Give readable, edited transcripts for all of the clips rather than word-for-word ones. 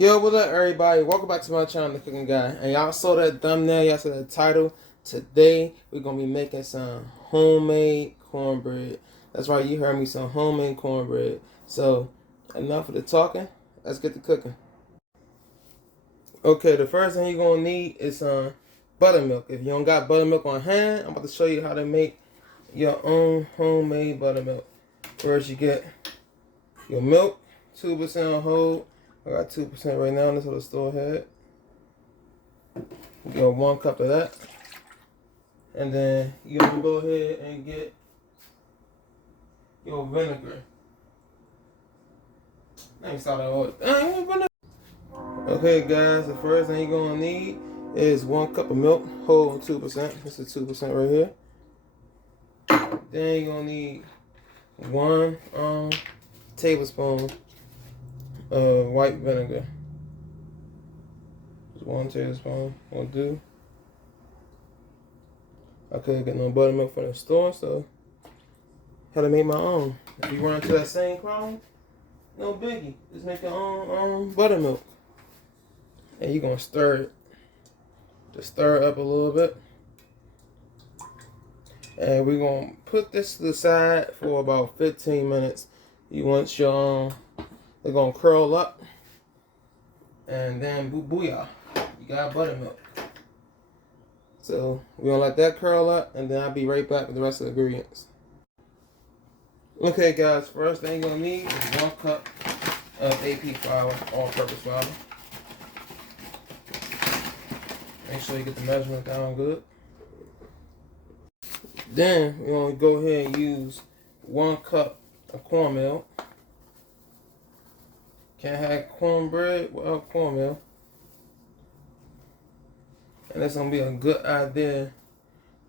Yo, what up, everybody? Welcome back to my channel, The Cooking Guy. And y'all saw that thumbnail, y'all saw that title. Today, we're going to be making some homemade cornbread. That's right, you heard me, some homemade cornbread. So, enough of the talking. Let's get to cooking. Okay, the first thing you're going to need is some buttermilk. If you don't got buttermilk on hand, I'm about to show you how to make your own homemade buttermilk. First, you get your milk, 2% on hold. I got 2% right now. That's what the store had. You get 1 cup of that. And then you're going to go ahead and get your vinegar. Let me start that order. Okay, guys, the first thing you're going to need is 1 cup of milk, whole 2%. This is 2% right here. Then you're going to need 1 tablespoon of white vinegar. Just 1 tablespoon will do. I couldn't get no buttermilk from the store, so had to make my own. If you run into that same problem, no biggie. Just make your own buttermilk. And you're gonna stir it. Just stir it up a little bit. And we're gonna put this to the side for about 15 minutes. You want your they're gonna curl up. And then booyah. You got buttermilk. So we're gonna let that curl up, and then I'll be right back with the rest of the ingredients. Okay, guys, first thing you're gonna need is 1 cup of AP flour, all-purpose flour. Make sure you get the measurement down good. Then we're gonna go ahead and use 1 cup of cornmeal. Can't have cornbread without cornmeal. And that's gonna be a good idea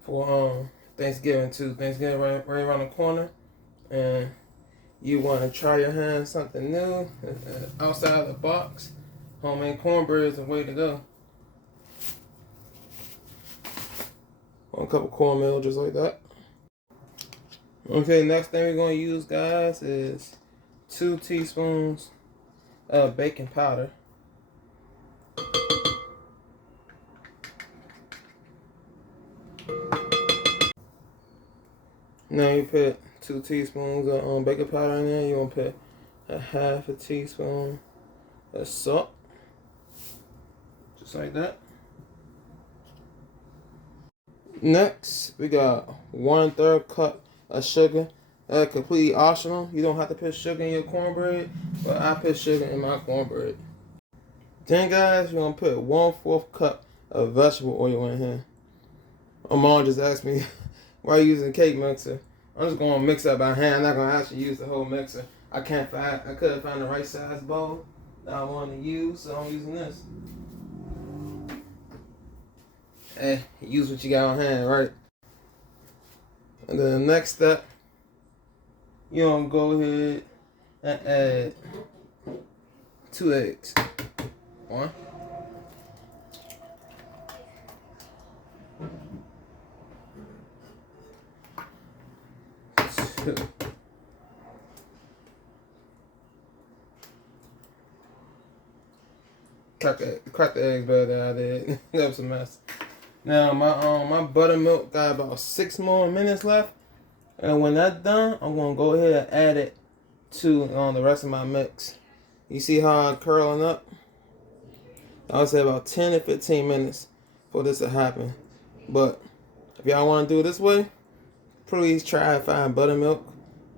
for Thanksgiving too. Thanksgiving right around the corner, and you want to try your hand something new, outside the box. Homemade cornbread is the way to go. 1 cup of cornmeal, just like that. Okay, next thing we're gonna use, guys, is 2 teaspoons of baking powder. Now you put 2 teaspoons of baking powder in there. You're going to put 1/2 teaspoon of salt. Just like that. Next, we got 1/3 cup of sugar. Completely optional. You don't have to put sugar in your cornbread, but I put sugar in my cornbread. Then, guys, you're going to put 1/4 cup of vegetable oil in here. My mom just asked me, why are you using a cake mixer? I'm just going to mix it by hand. I'm not going to actually use the whole mixer. I couldn't find the right size bowl that I wanted to use, so I'm using this. Hey, use what you got on hand, right? And then the next step, you're going to go ahead and add 2 eggs. 1. Crack the eggs better than I did. That was a mess. Now my buttermilk got about 6 more minutes left, and when that's done, I'm gonna go ahead and add it to the rest of my mix. You see how I'm curling up? I would say about 10 to 15 minutes for this to happen. But if y'all want to do it this way, please try to find buttermilk.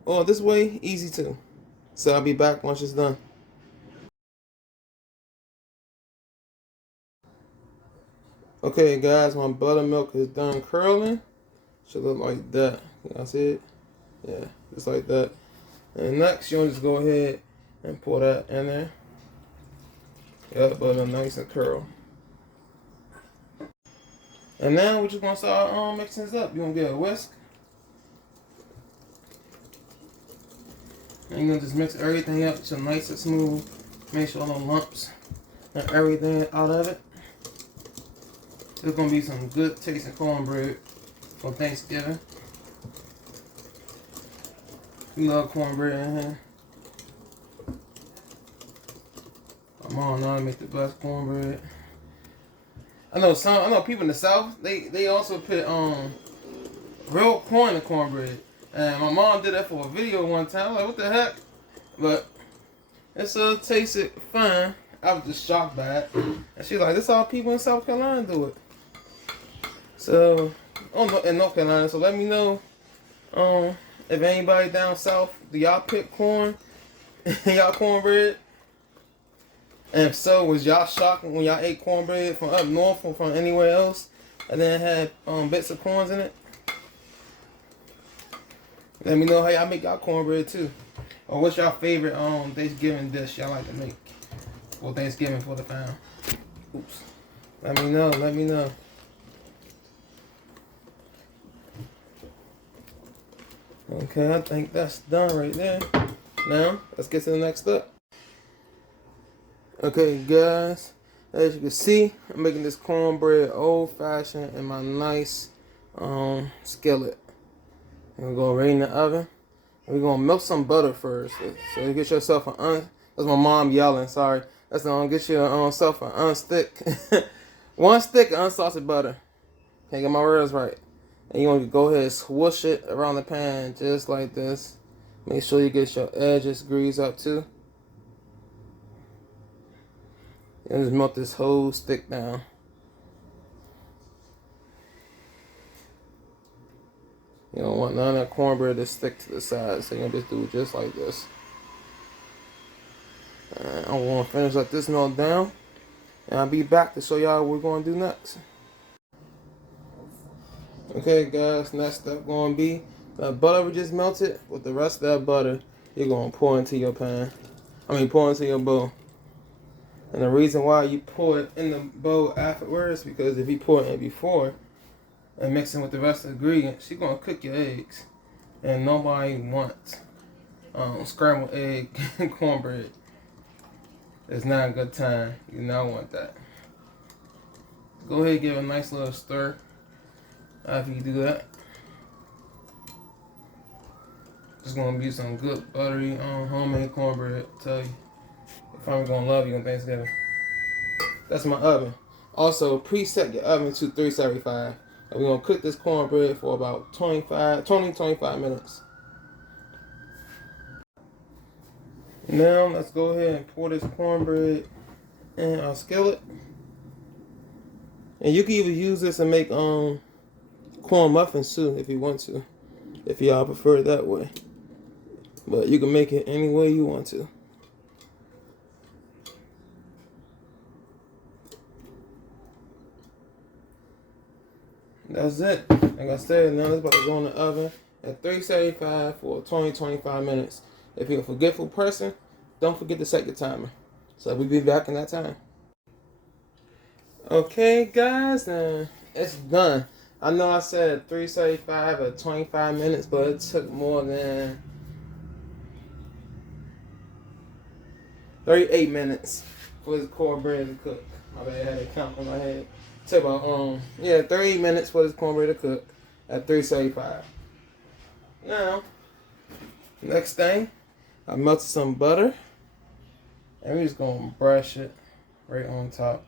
Or this way, easy too. So I'll be back once it's done. Okay, guys, my buttermilk is done curling. Should look like that. Y'all see it? Yeah, just like that. And next, you'll just go ahead and pour that in there. Yep, butter nice and curl. And now we're just gonna start mixing this up. You're gonna get a whisk. And you're gonna just mix everything up so nice and smooth. Make sure no lumps and everything out of it. There's gonna be some good tasting cornbread for Thanksgiving. We love cornbread in here. My mom know how to make the best cornbread. I know people in the South, they also put real corn in cornbread. And my mom did that for a video one time. I was like, what the heck? But it still tasted fine. I was just shocked by it. And she's like, this all people in South Carolina do it. So, in North Carolina. So let me know if anybody down south, do y'all pick corn in y'all cornbread? And if so, was y'all shocked when y'all ate cornbread from up north or from anywhere else and then it had bits of corns in it? Let me know how y'all make y'all cornbread too. Or what's y'all favorite Thanksgiving dish y'all like to make for Thanksgiving for the fam? Oops. Let me know. Okay, I think that's done right there. Now, let's get to the next step. Okay, guys, as you can see, I'm making this cornbread old-fashioned in my nice skillet. I'm gonna go right in the oven. And we're gonna melt some butter first. So you get yourself that's my mom yelling, sorry. That's gonna get yourself an unstick. One stick of unsalted butter. Can't get my words right. And you're gonna go ahead and swoosh it around the pan just like this. Make sure you get your edges greased up too. And just melt this whole stick down. You don't want none of that cornbread to stick to the side, so you're gonna just do it just like this. And I'm gonna finish up this melt down, and I'll be back to show y'all what we're gonna do next. Okay, guys, next step gonna be the butter we just melted. With the rest of that butter, you're gonna pour into your pan. Pour into your bowl. And the reason why you pour it in the bowl afterwards, because if you pour it in before and mix it with the rest of the ingredients, you're gonna cook your eggs. And nobody wants scrambled egg cornbread. It's not a good time. You do not want that. Go ahead and give it a nice little stir after you do that. It's gonna be some good buttery homemade cornbread, I tell you. I'm gonna love you on Thanksgiving. That's my oven. Also, preset your oven to 375. And we're gonna cook this cornbread for about 25 minutes. Now let's go ahead and pour this cornbread in our skillet. And you can even use this and make corn muffins too if you want to. If y'all prefer it that way. But you can make it any way you want to. That's it. Like I said, now it's about to go in the oven at 375 for 25 minutes. If you're a forgetful person, don't forget to set your timer. So we'll be back in that time. Okay, guys, and it's done. I know I said 375 at 25 minutes, but it took more than 38 minutes for this cornbread to cook. My bad, I had to count in my head. Took about 38 minutes for this cornbread to cook at 375. Now, next thing, I melted some butter, and we're just gonna brush it right on top.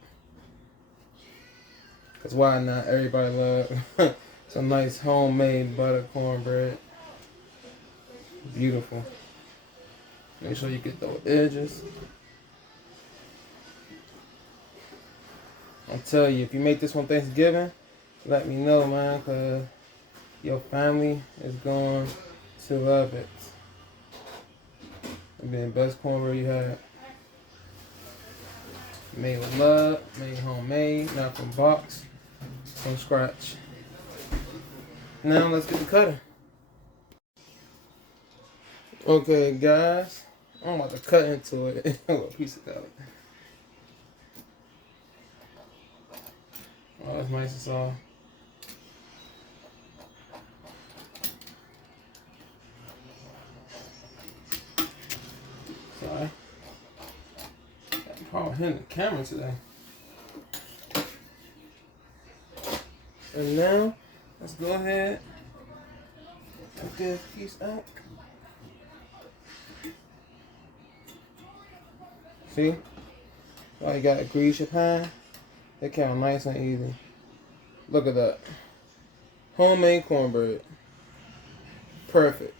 Cause why not? Everybody love some nice homemade butter cornbread. Beautiful. Make sure you get those edges. I tell you, if you make this on Thanksgiving, let me know, man, because your family is going to love it. It'll be the best cornbread you had. Made with love, made homemade, not from box, from scratch. Now let's get the cutting. Okay, guys, I'm about to cut into it with a piece of garlic. Oh, that's nice and soft. Sorry. I'm probably hitting the camera today. And now, let's go ahead and cut this piece out. See? All you gotta grease your pan. It came out nice and easy. Look at that. Homemade cornbread. Perfect.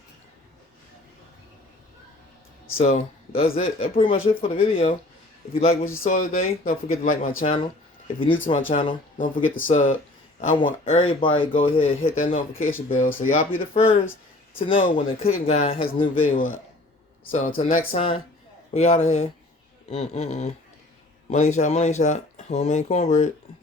So that's it. That's pretty much it for the video. If you like what you saw today, don't forget to like my channel. If you're new to my channel, don't forget to sub. I want everybody to go ahead and hit that notification bell so y'all be the first to know when the cooking guy has a new video up. So until next time, we out of here. Money shot, homemade cornbread.